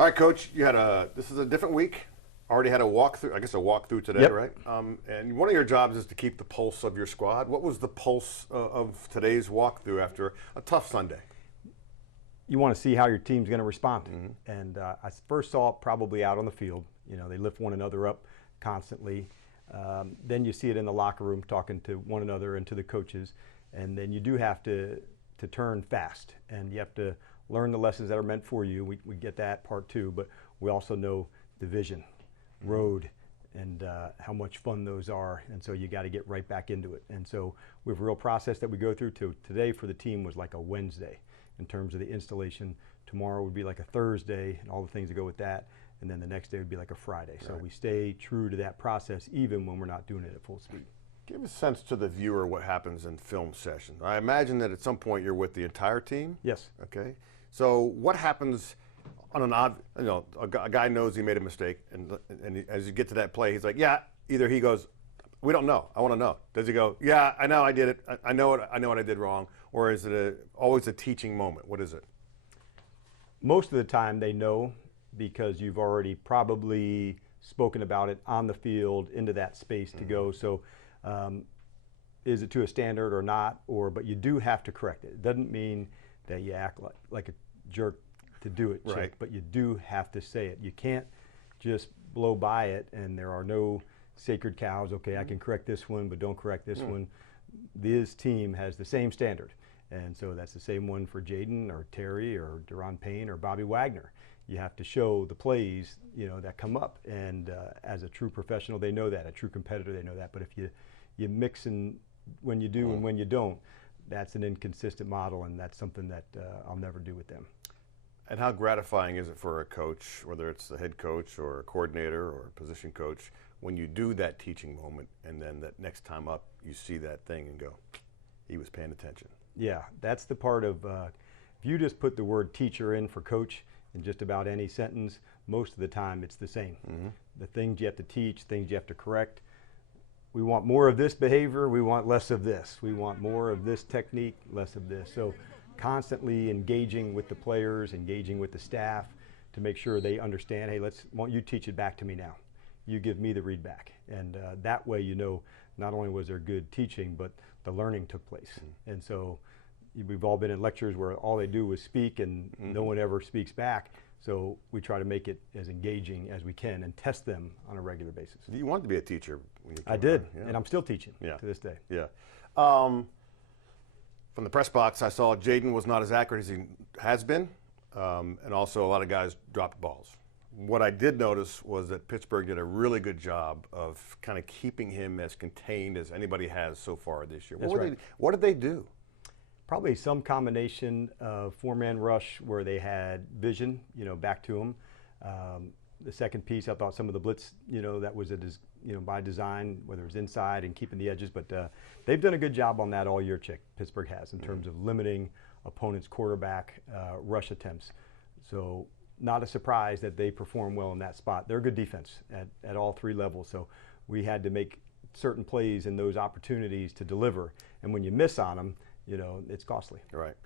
All right, Coach, this is a different week. Already had a walkthrough, I guess a walkthrough today, Yep. right? And one of your jobs is to keep the pulse of your squad. What was the pulse of today's walkthrough after a tough Sunday? You want to see how your team's going to respond. And I first saw it probably out on the field. You know, they lift one another up constantly. Then you see it in the locker room talking to one another and to the coaches. And then you do have to turn fast. And you have to learn the lessons that are meant for you. We get that part too, but we also know division, road, and how much fun those are. And so you got to get right back into it. And so we have a real process that we go through. Today for the team was like a Wednesday in terms of the installation. Tomorrow would be like a Thursday and all the things that go with that. And then the next day would be like a Friday. So we stay true to that process even when we're not doing it at full speed. Give a sense to the viewer what happens in film session. I imagine that at some point you're with the entire team? Yes. Okay. So what happens on an odd, a guy knows he made a mistake, and as you get to that play, he's like, yeah, either he goes, we don't know, I want to know. Does he go, yeah, I know I did it, I know what I did wrong, or is it always a teaching moment? What is it? Most of the time they know because you've already probably spoken about it on the field into that space to go. So is it to a standard or not, but you do have to correct it. It doesn't mean that you act like a jerk to do it, Right. but you do have to say it. You can't just blow by it, and there are no sacred cows. Okay, I can correct this one, but don't correct this one. This team has the same standard, and so that's the same one for Jaden or Terry or Deron Payne or Bobby Wagner. You have to show the plays, that come up, and as a true professional, they know that. A true competitor, they know that. But if you mix in when you do and when you don't, that's an inconsistent model, and that's something that I'll never do with them. And how gratifying is it for a coach, whether it's the head coach or a coordinator or a position coach, when you do that teaching moment and then that next time up you see that thing and go, he was paying attention? Yeah, that's the part of, if you just put the word teacher in for coach in just about any sentence, most of the time it's the same. The things you have to teach, things you have to correct. We want more of this behavior, we want less of this. We want more of this technique, less of this. So constantly engaging with the players, engaging with the staff to make sure they understand, hey, won't you teach it back to me now? You give me the read back. And that way not only was there good teaching, but the learning took place. And so we've all been in lectures where all they do is speak and no one ever speaks back. So we try to make it as engaging as we can and test them on a regular basis. You wanted to be a teacher when you came I did, around. and I'm still teaching to this day. Yeah. From the press box, I saw Jaden was not as accurate as he has been, and also a lot of guys dropped balls. What I did notice was that Pittsburgh did a really good job of kind of keeping him as contained as anybody has so far this year. That's right. What did they do? Probably some combination of four-man rush where they had vision, back to them. The second piece, I thought some of the blitz, that was by design, whether it was inside and keeping the edges. But they've done a good job on that all year, Pittsburgh has, in terms of limiting opponents' quarterback rush attempts. So not a surprise that they perform well in that spot. They're a good defense at all three levels. So we had to make certain plays in those opportunities to deliver. And when you miss on them, it's costly. Right.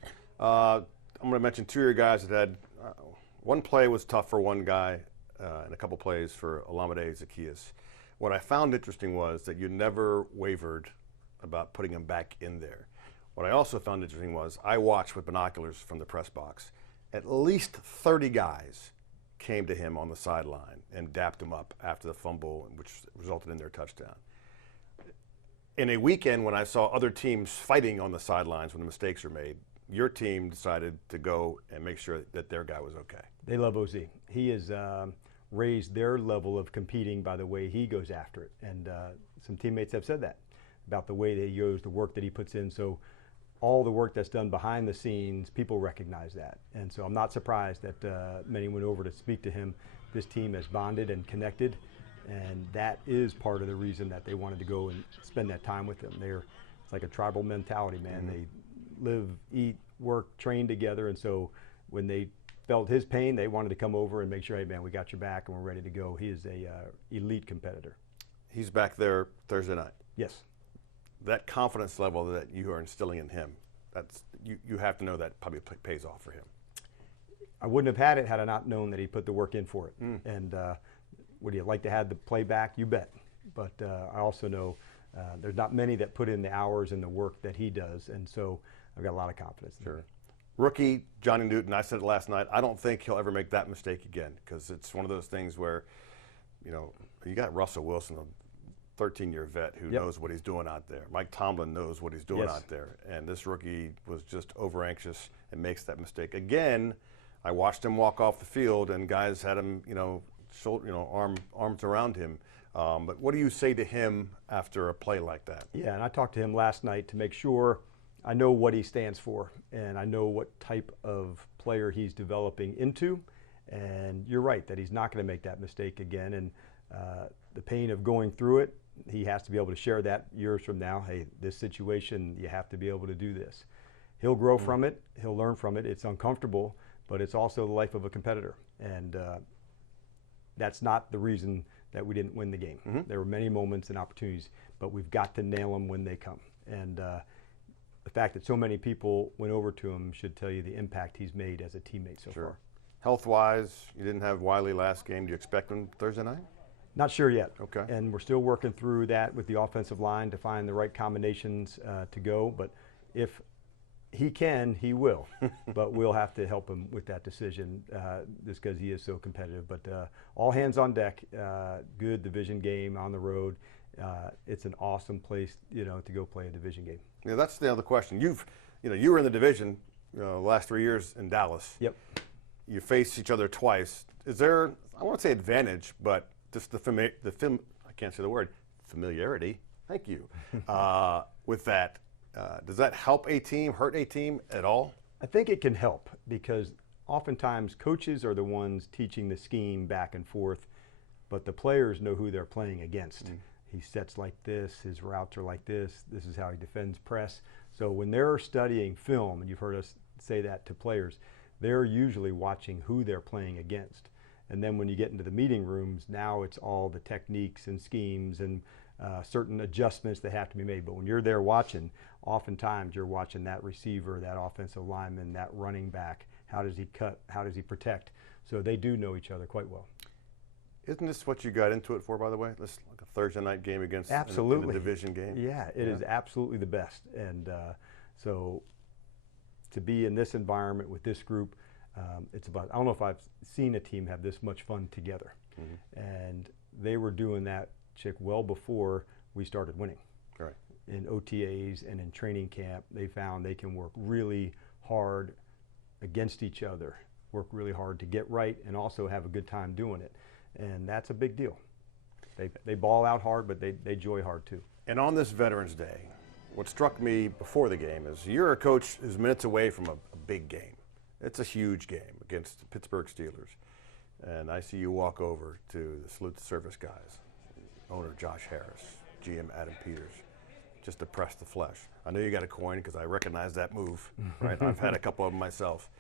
I'm going to mention two of your guys that had one play was tough for one guy and a couple plays for Olamide Zaccheaus. What I found interesting was that you never wavered about putting him back in there. What I also found interesting was I watched with binoculars from the press box. At least 30 guys came to him on the sideline and dapped him up after the fumble, which resulted in their touchdown. In a weekend when I saw other teams fighting on the sidelines when the mistakes are made, your team decided to go and make sure that their guy was okay. They love OZ. He has raised their level of competing by the way he goes after it. And some teammates have said that about the way that he goes, the work that he puts in. So all the work that's done behind the scenes, people recognize that. And so I'm not surprised that many went over to speak to him. This team has bonded and connected. And that is part of the reason that they wanted to go and spend that time with him. It's like a tribal mentality, man. They live, eat, work, train together. And so when they felt his pain, they wanted to come over and make sure, hey, man, we got your back and we're ready to go. He is a elite competitor. He's back there Thursday night. Yes. That confidence level that you are instilling in him, you have to know that probably pays off for him. I wouldn't have had it had I not known that he put the work in for it. And would you like to have the playback? You bet. But I also know there's not many that put in the hours and the work that he does, and so I've got a lot of confidence in him. Rookie Johnny Newton, I said it last night, I don't think he'll ever make that mistake again, because it's one of those things where, you know, you got Russell Wilson, a 13-year vet who knows what he's doing out there. Mike Tomlin knows what he's doing out there. And this rookie was just over-anxious and makes that mistake. Again, I watched him walk off the field, and guys had him, arms around him. But what do you say to him after a play like that? Yeah, and I talked to him last night to make sure I know what he stands for, and I know what type of player he's developing into. And you're right that he's not going to make that mistake again. And the pain of going through it, he has to be able to share that years from now. Hey, this situation, you have to be able to do this. He'll grow from it. He'll learn from it. It's uncomfortable, but it's also the life of a competitor. And that's not the reason that we didn't win the game. There were many moments and opportunities, but we've got to nail them when they come. And the fact that so many people went over to him should tell you the impact he's made as a teammate so far. Health-wise, you didn't have Wiley last game. Do you expect him Thursday night? Not sure yet. Okay. And we're still working through that with the offensive line to find the right combinations to go. But if he can, he will. But we'll have to help him with that decision just because he is so competitive. But all hands on deck. Good division game on the road. It's an awesome place, to go play a division game. Yeah, that's the other question. You were in the division the last 3 years in Dallas. Yep. You faced each other twice. Is there, I won't say advantage, but just I can't say the word, familiarity, thank you, with that. Does that help a team, hurt a team at all? I think it can help because oftentimes coaches are the ones teaching the scheme back and forth, but the players know who they're playing against. He sets like this, his routes are like this is how he defends press. So when they're studying film, and you've heard us say that to players, they're usually watching who they're playing against. And then when you get into the meeting rooms, now it's all the techniques and schemes and certain adjustments that have to be made. But when you're there watching, oftentimes you're watching that receiver, that offensive lineman, that running back. How does he cut? How does he protect? So they do know each other quite well. Isn't this what you got into it for, by the way? This like a Thursday night game against in a division game? Yeah, it is absolutely the best. And so to be in this environment with this group, it's about, I don't know if I've seen a team have this much fun together. And they were doing that, Chick, well before we started winning. Right. In OTAs and in training camp, they found they can work really hard against each other, work really hard to get right, and also have a good time doing it. And that's a big deal. They ball out hard, but they joy hard too. And on this Veterans Day, what struck me before the game is you're a coach who's minutes away from a big game. It's a huge game against the Pittsburgh Steelers. And I see you walk over to the salute the service guys, owner Josh Harris, GM Adam Peters, just to press the flesh. I know you got a coin because I recognize that move, right? I've had a couple of them myself.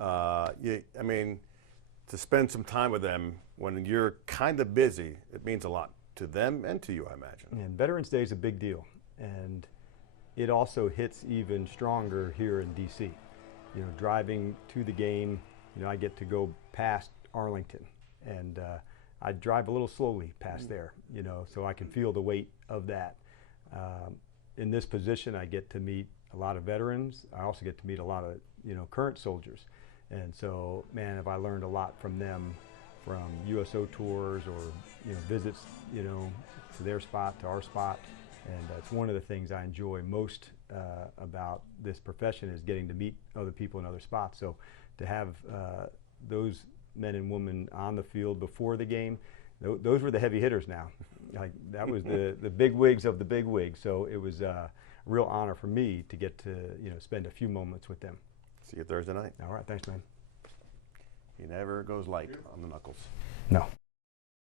To spend some time with them when you're kind of busy, it means a lot to them and to you, I imagine. And Veterans Day is a big deal. And it also hits even stronger here in D.C. Driving to the game, I get to go past Arlington. And I drive a little slowly past there, so I can feel the weight of that. In this position, I get to meet a lot of veterans. I also get to meet a lot of, current soldiers. And so, man, have I learned a lot from them, from USO tours or, visits, to their spot, to our spot. And it's one of the things I enjoy most about this profession is getting to meet other people in other spots. So to have those men and women on the field before the game, those were the heavy hitters now. Like that was the big wigs of the big wigs. So it was a real honor for me to get to, spend a few moments with them. See you Thursday night. All right, thanks, man. He never goes light on the knuckles. No.